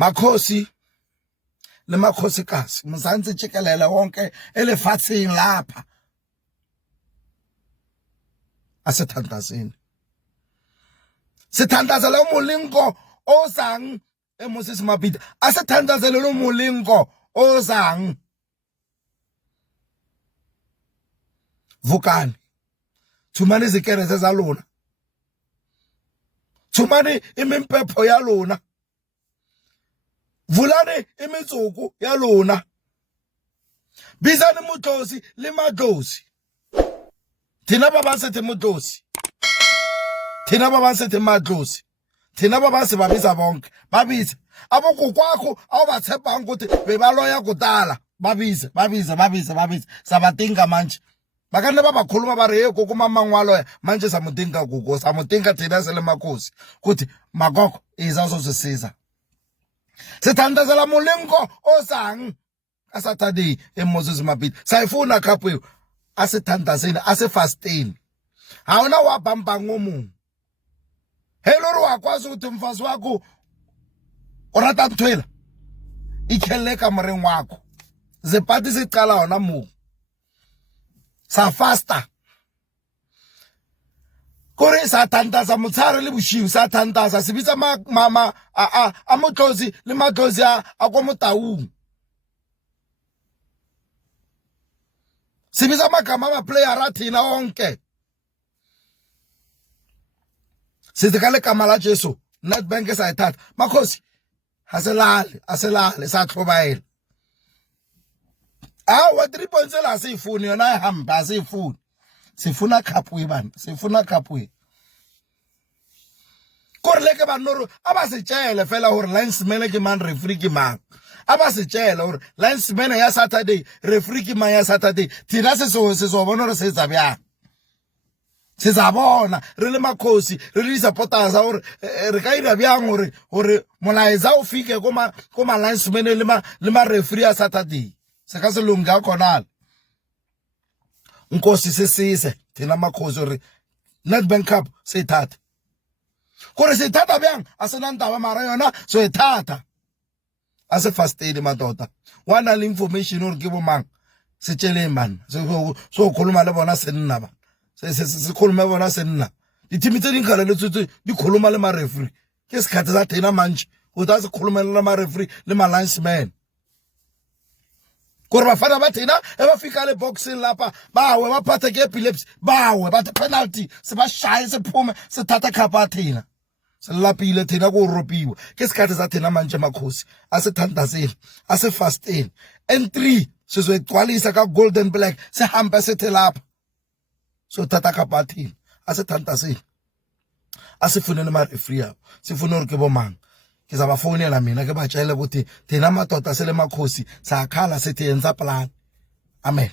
makhosi le makhosikazi mzansi jikelele wonke elefatsini lapha asethandazeni sithandazela umulingo ozang eMoses Mabhida asethandazela lo mulingo ozang vukani thumani izikerese zalona thumani imimpepho yalona vulani imitsuku yalona bizani mudlozi limadlozi thina babasethi mudlozi thina babasethi madlozi thina babase babiza bonke babiza abokukwakho awubathebanga ukuthi bebaloya kudala babize sabatinga manje bakane babakhuluma bare gogo mamangwalo manje samudinga gogo samudinga thina sele makhosi kuthi magoko izawuzosiza sithandazela mulingo ozang asathadi eMoses Mabhida sayifuna khaphu asithandazeni asefasteni awuna wabhamba ngomungu hello wakwazi ukuthi umfazi wakho orata nthwela ikhele kamareng wakho zepati sicala hona mu sa fasta kore sa thandaza mutshare le bushiu sa thandaza sibitsa mama amotlozi le matlozi akomotau sibitsa magama ama player athina onke sizikale kamala Jesu Nedbank esayithatha makhosi aselale sathlobayela awa 3 points la sifuni yona ihamba sifuni sifuna khaphu ibani sifuna khaphu korleke banoro abasitshele fela hore linesman ke man referee ke man abasitshele hore linesman ya Saturday referee ke man ya Saturday thina sizobona hore sezabya sizabona re le makhosi re le supporters hore re ka ira byang hore molaeza o fike koma linesman le ma referee ya Saturday seka se lunga khonala Nkosi sesise thina makhosi hore Nedbank Cup seyithatha kore seyithatha byang asenandaba mara yona so ethatha ase first aid madoda wana le information hore ke bomang se tshele man so khuluma le bona senna ba se khuluma bona senna dithimi tse dinkhala le tsotse di khuluma le ma referee ke sekhathe sa thina manje o tla se khuluma le ma referee le ma linesman kore bafana ba thina eba fika le boxing lapha bawe baphatha ke epilepsy bawe bathe penalty se ba shaye se phume se thatha khapa thina se lapile thina go ropiwa ke sekhathe sa thina manje makhosi asethandazeni ase fasteni n3 sizoyiqwalisa ka golden black se hamba sethe lapha so thatha khapa thina asethandazeni asifunele ma referee sifuna hore ke bomang ke za ba fonela mina ke ba tshela ukuthi thina madoda sele makhosi sakhala sithi yenza plan amen.